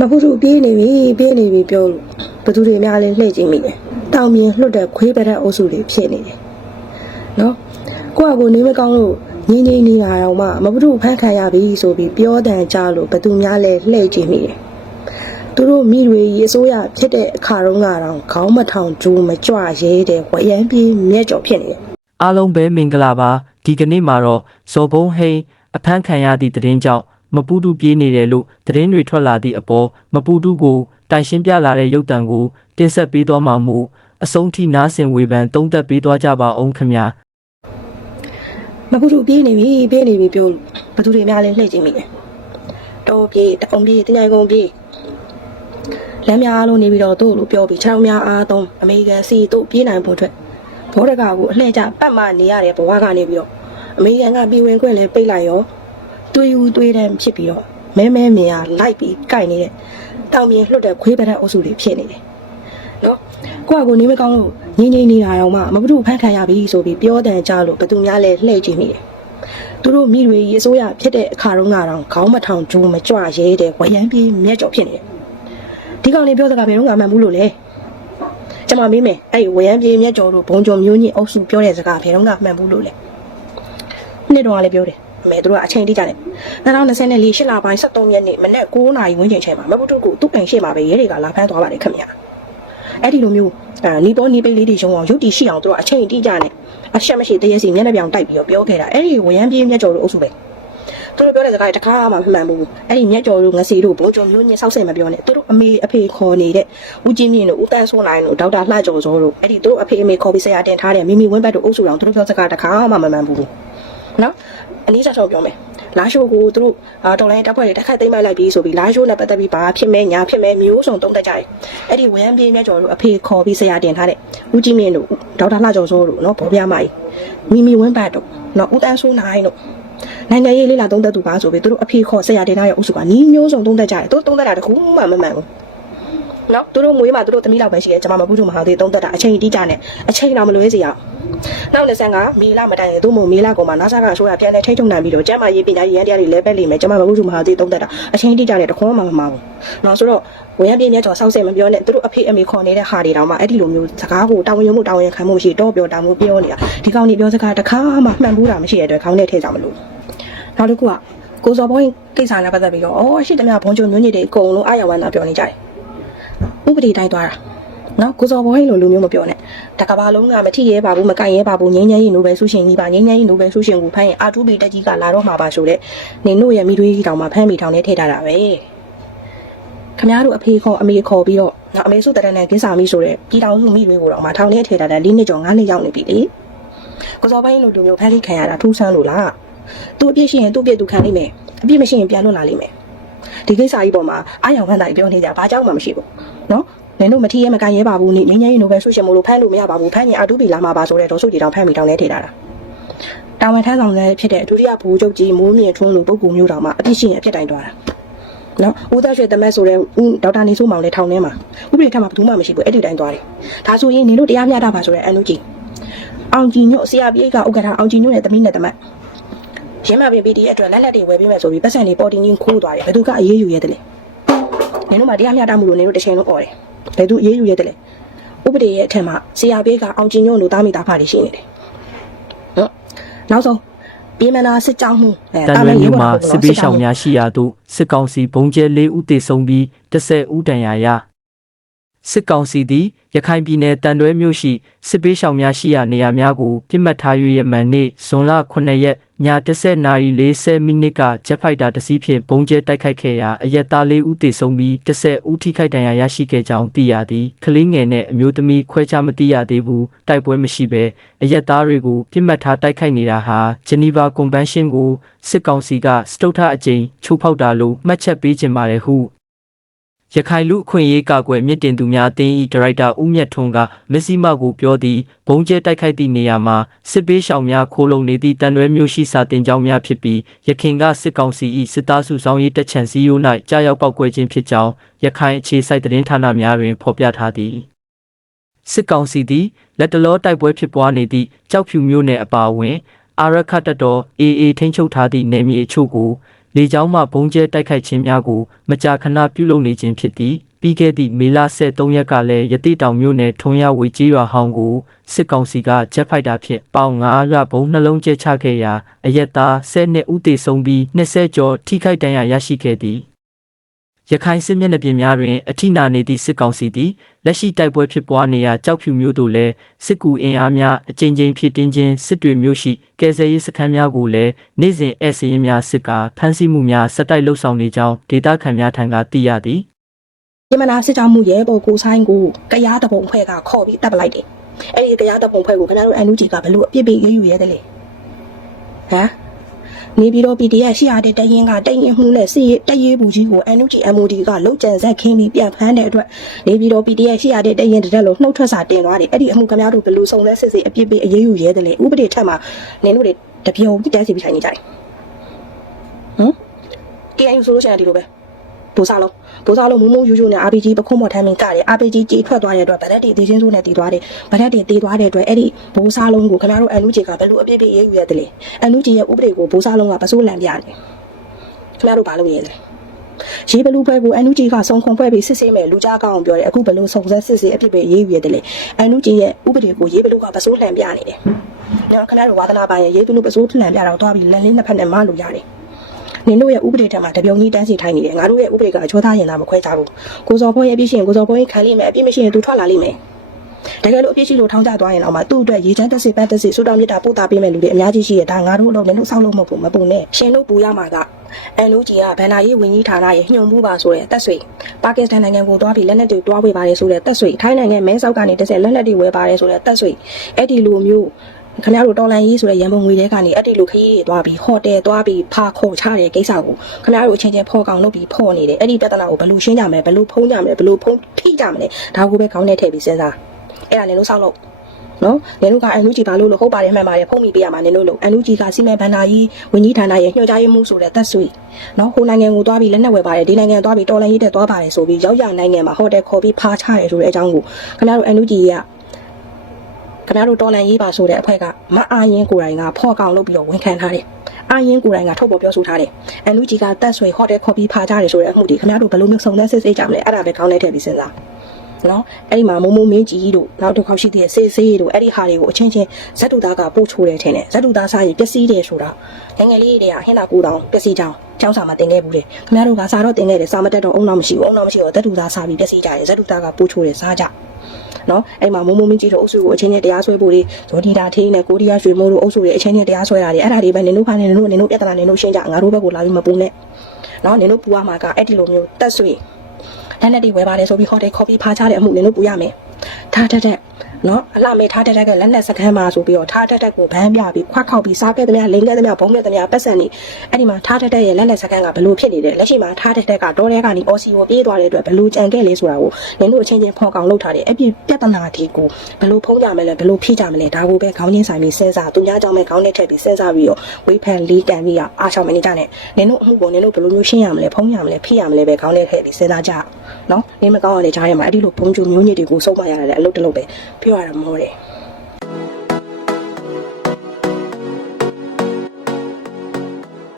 မပုစုပြေးနေပြီပြေးနေပြီပြောလို့ဘသူတွေများလဲလှည့်ကြည့်မိတယ်တောင်မြင်လွတ်တဲ့ခွေးပရက်အုပ်စုတွေဖြစ်နေတယ်နော်ကိုယ့်အကိုနေမကောင်းလို့ငင်းငင်းနေတာတော့မှမပုစုဖန်ခံရပြီဆိုပြီးပြောတန်ကြလို့ဘသူများလဲလှည့်ကြည့်မိတယ်သူတို့မိတွေရေအစိုးရဖြစ်တဲ့အခါတုန်းကတော့ခေါင်းမထောင်ကျူးမကြွရဲတဲ့ဝရမ်းပြေးမြက်ကြော်ဖြစ်နေတယ်အားလုံးပဲမင်္ဂလာပါဒီကနေ့မှာတော့ဇော်ဘုံဟိန်းအဖမ်းခံရသည့်သတင်းကြောင့် မပူတူပြေးနေတယ်လို့သတင်းတွေထွက်လာသည့်အပေါ်မပူတူကိုတိုင်ရှင်းပြလာတဲ့ရုပ်တံကိုတင်ဆက်ပေးသွားမှာမို့အဆုံးထိနားဆင်ဝေဖန်သုံးသပ်ပေးသွားကြပါအောင်ခင်ဗျာမပုစုပြေးနေပြီပြေးနေပြီပြောလို့ဘသူတွေများလဲလှည့်ကြည့်မိတယ်တော်ပြေးတအောင်ပြေးတင်ငယ်ကုန်ပြေးလမ်းများလုံးနေပြီးတော့တို့လို့ပြောပြီးခြေထောက်များအားသုံးအမေရိကန်စီတို့ပြေးနိုင်ဖို့အတွက်ဘောရကကိုအလှည့်ကျပတ်မှနေရတဲ့ဘဝကနေပြီးတော့အမေရိကန်ကပြည်ဝင်ခွင့်လဲပိတ်လိုက်ရော တွေးယူတွေးတမ်းဖြစ်ပြီးတော့မဲမဲမြင်ရလိုက်ပြီးကြိုက်နေတဲ့တောင်မြင်လွတ်တဲ့ခွေးပရက်အုပ်စုတွေဖြစ်နေတယ်နော်ကိုကကိုနေမကောင်းလို့ငင်းငင်းနေတာတော့မှမပုစုဖန်ခံရပြီဆိုပြီးပြောတန်ကြလို့ဘသူများလဲလှည့်ကြည့်မိတယ်သူတို့မိတွေရေအစိုးရဖြစ်တဲ့အခါတုန်းကတော့ခေါင်းမထောင်ကျူးမကြွရဲတဲ့ဝရမ်းပြေးမြက်ကြော်ဖြစ်နေတယ်ဒီကောင်လေးပြောစကားဘယ်တော့မှမှန်ဘူးလို့လဲကျွန်မမေးမယ်အဲ့ဒီဝရမ်းပြေးမြက်ကြော်တို့ဘုံကြော်မျိုးညစ်အုပ်စုပြောတဲ့စကားဘယ်တော့မှမှန်ဘူးလို့လဲနှစ်တော့ကလည်းပြောတယ် အမေတို့ကအချိန်တိကျတယ်2024ရှစ်လပိုင်း23ရက်နေ့မနေ့9နာရီဝန်းကျင်ချိန်မှာမဘုတုကိုသူ့အိမ်ရှိမှာပဲရဲတွေကလာဖမ်းသွားပါတယ်ခင်ဗျာအဲ့ဒီလိုမျိုးအာနီပေါ်နီပိတ်လေးတွေရုံအောင်ရုပ်တည်ရှိအောင်တို့ကအချိန်တိကျနဲ့အရှက်မရှိတရေစီမျက်နှာပြောင်တိုက်ပြီးတော့ပြောခဲ့တာအဲ့ဒီဝရမ်းပြေးမြက်ကြော်တို့အုပ်စုပဲသူတို့ပြောတဲ့စကားတခါမှမမှန်ဘူးအဲ့ဒီမြက်ကျော်တို့ငစီတို့ဘိုးကျော်မျိုးညင်းဆောက်ဆဲမပြောနဲ့သူတို့အမေအဖေခေါ်နေတဲ့ဦးကြီးမြင့်တို့ဦးတန်းစိုးနိုင်တို့ဒေါက်တာလှကျော်စောတို့အဲ့ဒီသူတို့အဖေအမေခေါ်ပြီးဆရာတင်ထားတဲ့မိမိဝင်းဘတ်တို့အုပ်စုတော်သူတို့ပြောစကားတခါမှမမှန်ဘူး နော်အနည်းဆက်တော့ပြောမယ်လာရှိုးကိုသူတို့အာတော်လိုင်းတပ်ဖွဲ့တွေတက်ခတ်သိမ်းပိုက်လိုက်ပြီးဆိုပြီးလာရှိုးနဲ့ပတ်သက်ပြီးဘာဖြစ်မဲညာဖြစ်မဲမျိုးစုံတုံးတက်ကြတယ်အဲ့ဒီဝရမ်းပြေးမြက်ကျော်တို့အဖေခေါ်ပြီးဆရာတင်ထားတဲ့ဦးကြီးမြင့်တို့ဒေါက်တာလှကျော်စောတို့နော်ဘောပြမကြီးမိမိဝင်းဘတ်တို့နော်ဦးတန်းစိုးနိုင်တို့နိုင်ငံရေးလေးလာသုံးသက်သူပါဆိုပြီးသူတို့အဖေခေါ်ဆက်ရတင်ထားရဲ့အုပ်စုကနီးမျိုးစုံသုံးသက်ကြတယ်သူတို့သုံးသက်တာတခုမှမမှန်ဘူး နော်သူတို့မွေးမှာသူတို့သမီးလောက်ပဲရှိတယ်ကျွန်မမပုထုမဟာသေးသုံးသက်တာအချိန်တိကျနဲ့အချိန်တော့မလွဲစေရအောင်နောက်လက်ဆန်ကမေလာမတိုင်ရင်သူ့မို့မေလာကောင်မှာနာဆာကအစိုးရပြန်လဲထိချုံနိုင်ပြီးတော့ကျမရေးပညာရေးရန်တရားတွေလဲပဲလိမ့်မယ်ကျွန်မမပုထုမဟာသေးသုံးသက်တာအချိန်တိကျနဲ့တခွန်းမှမမှန်ဘူးနော်ဆိုတော့ဝရမ်းပြင်းမြတ်ကျော်ဆောက်ဆဲမပြောနဲ့သူတို့အဖေအမေခေါ်နေတဲ့ဟာတွေတောင်မှအဲ့ဒီလိုမျိုးစကားကိုတာဝန်ယူမှုတာဝန်ခံမှုမရှိတော့ပြောတာမျိုးပြောနေတာဒီကောင်ကြီးပြောစကားတခါမှမှန်ဘူးတာမရှိတဲ့အတွက်ခေါင်းနဲ့ထည့်ကြမလို့နောက်တစ်ခုကကိုစော်ဘုန်းကိစ္စနဲ့ပတ်သက်ပြီးတော့အော်ရှစ်တမဘုံချုံမျိုးညစ်တွေအကုန်လုံးအာရဝန္တာပြောနေကြတယ် ဥပဒေတိုင်းသွားတာနော်ကိုစော်ဘုန်းလိုလူမျိုးမပြောနဲ့တကဘာလုံးကမထီရဲပါဘူးမကန့်ရဲပါဘူးငင်းငယ်ရင်နိုဘယ်ဆုရှင်ကြီးပါငင်းငယ်ရင်နိုဘယ်ဆုရှင်ကိုဖမ်းရင်အာတူဘီတက်ကြီးကလာတော့မှာပါဆိုတဲ့နေတို့ရဲ့မိသွေးကြီးတောင်မှဖမ်းမိထောင်နဲ့ထည့်ထားတာပဲခမားတို့အဖေခေါ်အမေခေါ်ပြီးတော့နော်အမေစုတရနဲ့ကင်းစာမိဆိုတဲ့ပြည်တော်စုမိသွေးကိုတော့မှထောင်နဲ့ထည့်ထားတဲ့၄နှစ်ကျော်၅နှစ်ရောက်နေပြီလေကိုစော်ဘုန်းလိုလူမျိုးဖမ်းလိခံရတာထူးဆန်းလို့လားသူအပြစ်ရှိရင်သူ့အပြစ်သူခံလိမ့်မယ်အပြစ်မရှိရင်ပြန်လွတ်လာလိမ့်မယ် ဒီကိစ္စကြီးပေါ်မှာအာရုံခံတာပြောနေကြဘာကြောင့်မှမရှိဘူးနော်နင်တို့မထီးရဲမကန်ရဲပါဘူးနေငင်းငင်းရင်တို့ပဲဆုရှင်မလို့ဖမ်းလို့မရပါဘူးဖမ်းရင်အတူပြီလာမှာပါဆိုတဲ့ဒေါ်စုကြီးတောင်ဖမ်းပြီးတောင်းလဲထေတာတာတာဝန်ထမ်းဆောင်တဲ့ဖြစ်တဲ့ဒုတိယဘူချုပ်ကြီးမိုးမြင့်ထွန်းလိုပုဂ္ဂိုလ်မျိုးတောင်မှအပြစ်ရှိရင်အပြစ်တိုင်သွားတာနော်ဦးသားရွှေတမက်ဆိုတဲ့ဦးဒေါက်တာနေစိုးမောင်လည်းထောင်ထဲမှာဥပဒေထက်မှဘယ်သူမှမရှိဘူးအဲ့ဒီတိုင်းသွားတယ်ဒါဆိုရင်နင်တို့တရားမျှတပါဆိုတဲ့အန်လူကြီးအောင်ကြည်ညွတ် CRPH ကဥက္ကဋ္ဌအောင်ကြည်ညွတ်နဲ့တမိနဲ့တမက် ရင်းမပင် PD အတွက်လက်လက်တွေဝယ်ပေးမယ်ဆိုပြီးပတ်စံတွေပေါ်တင်ချင်းခိုးသွားတယ်ဘယ်သူကအရေးယူရဲတယ်လဲနင်တို့မှတရားမျှတမှုလို့နင်တို့တစ်ချိန်လုံးអော်တယ်ဘယ်သူအရေးယူရဲတယ်လဲဥပဒေရဲ့အထက်မှာဆရာပေးကအောင်ကျင်ညွန့်တို့တားမိတာဖာတွေရှိနေတယ်နော်နောက်ဆုံးပြည်မနာစစ်ကြောင်းမှုအဲတန်ရွယ်မျိုးမှာစစ်ပေးရှောင်များရှိရာသို့စစ်ကောင်စီဘုံကျဲ၄ဦးသေဆုံးပြီး10ဦးဒဏ်ရာရ စစ်ကောင်စီသည်ရခိုင်ပြည်နယ်တန်တွဲမြို့ရှိစစ်ပေးရှောင်များရှိရာနေရာများကိုပြစ်မှတ်ထား၍ရမှန်နေ့ဇွန်လ9ရက်ည10နာရီ40မိနစ်ကဂျက်ဖိုက်တာတစ်စီးဖြင့်ဘုံကျဲတိုက်ခိုက်ခဲ့ရာအရက်သား၄ဦးသေဆုံးပြီး10ဦးထိခိုက်ဒဏ်ရာရရှိခဲ့ကြောင်းသိရသည်ကလေးငယ်နှင့်အမျိုးသမီးခွဲခြားမသိရသေးဘူးတိုက်ပွဲမရှိဘဲအရက်သားတွေကိုပြစ်မှတ်ထားတိုက်ခိုက်နေတာဟာဂျနီဗာကွန်ဗင်းရှင်းကိုစစ်ကောင်စီကစတုထအကြိမ်ချိုးဖောက်တာလို့မှတ်ချက်ပေးခြင်းပါတယ်ဟု ရခိုင်လူအခွင့်အရေးကာကွယ်မြင့်တင်သူများအသင်း၏ဒါရိုက်တာဦးမြတ်ထွန်းကမက်ဆီမကိုပြောသည်ဘုံကျဲတိုက်ခိုက်သည့်နေရာမှာစစ်ပေးရှောင်များခိုးလုံနေသည့်တန်ရွဲမျိုးရှိစာတင်ကြောင်းများဖြစ်ပြီးရခိုင်ကစစ်ကောင်စီ၏စစ်သားစုဆောင်ရေးတပ်ချံစည်းရိုး၌ကြားရောက်ပောက်ကွဲခြင်းဖြစ်ကြောင်းရခိုင်အခြေစိုက်သတင်းဌာနများတွင်ဖော်ပြထားသည်စစ်ကောင်စီသည်လက်တလောတိုက်ပွဲဖြစ်ပွားနေသည့်ကြောက်ဖြူမျိုးနယ်အပါအဝင်အာရခတ်တပ်တော် AA ထိန်းချုပ်ထားသည့်နယ်မြေအချို့ကို လေကြောင်းမှဘုံကျဲတိုက်ခိုက်ခြင်းများကိုမကြာခဏပြုလုပ်နေခြင်းဖြစ်သည်ပြီးခဲ့သည့်မေလ23ရက်ကလည်းရတိတောင်မြို့နယ်ထုံရဝေကြီးရွာဟောင်းကိုစစ်ကောင်စီကဂျက်ဖိုက်တာဖြင့်ပေါင်9ရဘုံနှလုံးကျဲချခဲ့ရာအရက်သား10နှစ်ဦးသေဆုံးပြီး20ကျော်ထိခိုက်ဒဏ်ရာရရှိခဲ့သည် ရခိုင်စစ်မျက်နှာပြင်များတွင်အထိနာနေသည့်စစ်ကောင်စီသည်လက်ရှိတိုက်ပွဲဖြစ်ပွားနေရာကြောက်ဖြူမျိုးတို့လည်းစစ်ကူအင်အားများအကြိမ်ကြိမ်ဖြစ်တင်းခြင်းစစ်တွေမျိုးရှိကယ်ဆယ်ရေးစခန်းများကိုလည်းနေ့စဉ်အစရင်များစစ်ကာဖမ်းဆီးမှုများဆက်တိုက်လှုပ်ဆောင်နေကြောင်းဒေသခံများထံကသိရသည်ဒီမနာစစ်ကြောမှုရဲဘော်ကိုဆိုင်ကိုကြားတပုံဖွဲ့ကခေါ်ပြီးတပ်ပလိုက်တယ်အဲ့ဒီကြားတပုံဖွဲ့ကိုခင်ဗျားတို့အန်နူဂျီကဘလို့အပြစ်ပေးရေးယူရဲတယ်လေဟမ် နေပြီးတော့ PDF ရှိရတဲ့တရင်ကတရင်မှုနဲ့စစ်ရေးတရေးဘူးကြီးကို NUG MOD ကလုတ်ကြံဆက်ခင်းပြီးပြန်ဖမ်းတဲ့အတွက်နေပြီးတော့ PDF ရှိရတဲ့တရင်တစ်တက်လို့နှုတ်ထွက်စာတင်သွားတယ်အဲ့ဒီအမှုခင်ဗျားတို့ဘလို့စုံစမ်းစစ်ဆေးအပြစ်ပေးအရေးယူရဲတယ်လေဥပဒေထက်မှာနင်တို့တွေတပြုံတန်းစီပြီးထိုင်နေကြတယ်ဟမ် KNU ဆိုလို့ရှိရင်ဒီလိုပဲ ဘိုးစားလုံးဘိုးစားလုံးမုံမုံယူယူနဲ့ RPG ပခုံးမော်ထမ်းမင်းကတယ် RPG ကြေထွက်သွားတဲ့အတွက်ဗရက်တီတေးချင်းစုနဲ့တည်သွားတယ်ဗရက်တီတည်သွားတဲ့အတွက်အဲ့ဒီဘိုးစားလုံးကိုခင်ဗျားတို့အန်လူဂျီကဘယ်လိုအပြစ်ပေးရေးယူရတယ်လဲအန်လူဂျီရဲ့ဥပဒေကိုဘိုးစားလုံးကပစိုးလန်ပြတယ်ခင်ဗျားတို့ဘာလုပ်ရဲလဲရေးဘလူပွဲကိုအန်လူဂျီကစုံခွန်ဖွဲ့ပြီးစစ်ဆေးမယ်လူကြားကောင်းအောင်ပြောတယ်အခုဘလို့စုံစမ်းစစ်ဆေးအပြစ်ပေးရေးယူရတယ်လေအန်လူဂျီရဲ့ဥပဒေကိုရေးဘလူကပစိုးလန်ပြနေတယ်နော်ခင်ဗျားတို့ဝါသနာပိုင်ရဲ့ရေးဘလူပစိုးလန်ပြတော့တွားပြီးလက်လေးနှစ်ဖက်နဲ့မလို့ရတယ် နင်တို့ရဲ့ဥပဒေထက်မှာတပြုံကြီးတန်းစီထိုင်နေတယ်ငါတို့ရဲ့ဥပဒေကအချိုးသားရင်သားမခွဲကြဘူးကိုစော်ဘုန်းရဲ့အပြစ်ရှိရင်ကိုစော်ဘုန်းရင်ခံလိမ့်မယ်အပြစ်မရှိရင်သူထွက်လာလိမ့်မယ်တကယ်လို့အပြစ်ရှိလို့ထောင်ကျသွားရင်တော့မှသူ့အတွက်ရေချမ်းတက်စီပန်းတက်စီဆူတောင်းမြတ်တာပို့တာပေးမယ်လူတွေအများကြီးရှိရဒါငါတို့တော့နင်တို့စောက်လို့မဟုတ်ဘူးမပုံနဲ့ရှင်တို့ပူရမှာကအန်လူဂျီကဗန်နာရေးဝင်ကြီးဌာနရဲ့ညှို့မှုပါဆိုတဲ့တက်ဆွေပါကစ္စတန်နိုင်ငံကိုတွားပြီးလက်နက်တွေတွားဝေပါတယ်ဆိုတဲ့တက်ဆွေထိုင်းနိုင်ငံမဲဆောက်ကနေတစ်ဆက်လက်နက်တွေဝယ်ပါတယ်ဆိုတဲ့တက်ဆွေအဲ့ဒီလိုမျိုး ခင်ဗျားတို့တော်လန်ရေးဆိုတဲ့ရန်ပုံငွေတွေကနေအဲ့ဒီလိုခရီးတွေသွားပြီးဟိုတယ်သွားပြီးဖာခေါ်ချတဲ့ကိစ္စကိုခင်ဗျားတို့အချင်းချင်းဖော်ကောင်လုပ်ပြီးဖော်နေတယ်အဲ့ဒီပြဿနာကိုဘယ်လိုရှင်းကြမလဲဘယ်လိုဖုံးကြမလဲဘယ်လိုဖုံးထိကြမလဲဒါကိုပဲခေါင်းထဲထည့်ပြီးစဉ်းစားအဲ့ဒါလည်းလို့စောက်လို့နော်နင်တို့ကအန်လူဂျီဘာလို့လို့ဟုတ်ပါတယ်မှန်ပါတယ်ဖုံးမိပေးရမှာနင်တို့လို့အန်လူဂျီကစီမံဘန္နာကြီးဝန်ကြီးဌာနရဲ့ညွှန်ကြားရေးမှူးဆိုတဲ့သက်ဆွေနော်ဟိုနိုင်ငံကိုသွားပြီးလက်နက်ဝယ်ပါတယ်ဒီနိုင်ငံသွားပြီးတော်လန်ရေးတက်သွားပါတယ်ဆိုပြီးရောက်ရနိုင်ငံမှာဟိုတယ်ခေါ်ပြီးဖားချတယ်ဆိုတဲ့အကြောင်းကိုခင်ဗျားတို့အန်လူဂျီက ခင်ဗျားတို့တော်လန်ရေးပါဆိုတဲ့အဖွဲ့ကမအားရင်ကိုယ်တိုင်ကဖော့ကောင်လုပ်ပြီးတော့ဝန်ခံထားတယ်။အားရင်ကိုယ်တိုင်ကထုတ်ပေါ်ပြောဆိုထားတယ်။အန်လူဂျီကတက်ဆွေဟိုတယ်ခေါ်ပြီးဖာကြတယ်ဆိုတဲ့အမှုဒီခင်ဗျားတို့ဘယ်လိုမျိုးစုံစမ်းစစ်ဆေးကြမလဲအဲ့ဒါပဲခေါင်းထဲထည့်ပြီးစဉ်းစား။ နော်အဲ့ဒီမှာမုံမုံမင်းကြီးတို့နောက်တစ်ခေါက်ရှိသေးတဲ့စေးစေးတို့အဲ့ဒီဟာတွေကိုအချင်းချင်းဇက်တူသားကပို့ချိုးတယ်ထင်တယ်ဇက်တူသားစားရင်ပျက်စီးတယ်ဆိုတာငယ်ငယ်လေးတွေကဟင်းသာကူတောင်ပျက်စီးကြောင်းကျောင်းစာမှာတင်ခဲ့ဘူးတယ်ခင်ဗျားတို့ကစားတော့တင်ခဲ့တယ်စာမတက်တော့အုံနောက်မရှိဘူးအုံနောက်မရှိတော့ဇက်တူသားစားပြီးပျက်စီးကြတယ်ဇက်တူသားကပို့ချိုးတယ်စားကြနော်အဲ့မှာမုံမုံမင်းကြီးတို့အုပ်စုကိုအချင်းချင်းတရားစွဲဖို့တွေဇော်ဒီတာထေးနဲ့ကိုရီးယားရွှေမိုးတို့အုပ်စုတွေအချင်းချင်းတရားစွဲတာတွေအဲ့ဒါတွေပဲနင်တို့ဖားနေနင်တို့နင်တို့ပြဿနာနင်တို့ရှင်းကြငါတို့ဘက်ကိုလာပြီးမပူနဲ့နော်နင်တို့ပူရမှာကအဲ့ဒီလိုမျိုးတက်ဆွေ လက်လက်တွေဝယ်ပါတယ်ဆိုပြီးဟိုတယ်ခေါ်ပြီးဖားချတဲ့အမှုနင်တို့ပူရမယ် ထားတက်တက်နော်အလှမေထားတက်တက်ကလက်လက်စကမ်းမှာဆိုပြီးတော့ထားတက်တက်ကိုဗန်းပြပြီးခွက်ခောက်ပြီးစားခဲ့သမျှလိန်ခဲ့သမျှဘုံခဲ့သမျှပတ်စံနေအဲ့ဒီမှာထားတက်တက်ရဲ့လက်လက်စကမ်းကဘလို့ဖြစ်နေတယ်လက်ရှိမှာထားတက်တက်ကတော်တဲကနေအော်စီကိုပြေးသွားတဲ့အတွက်ဘလို့ကြံခဲ့လဲဆိုတာကိုနင်တို့အချင်းချင်းဖော်ကောင်လုပ်ထားတယ်အဲ့ဒီပြဿနာဒီကိုဘလို့ဖုံးကြမလဲဘလို့ဖြည့်ကြမလဲဒါကိုပဲခေါင်းချင်းဆိုင်ပြီးစဉ်းစားသူများကြောင့်ပဲခေါင်းနဲ့ထည့်ပြီးစဉ်းစားပြီးတော့ဝေးဖန်လီးကန်ပြီးအားချောင်းမနေကြနဲ့နင်တို့အမှုကိုနင်တို့ဘလို့မျိုးရှင်းရမလဲဖုံးရမလဲဖြည့်ရမလဲပဲခေါင်းနဲ့ထည့်ပြီးစဉ်းစားကြနော်နင်မကောင်းရတဲ့ကြားထဲမှာအဲ့ဒီလိုဘုံကျူမျိုးညစ်တွေကိုစုံမရတဲ့အလုပ်တစ်လုပ်ပဲပြောရတာမဟုတ်တယ်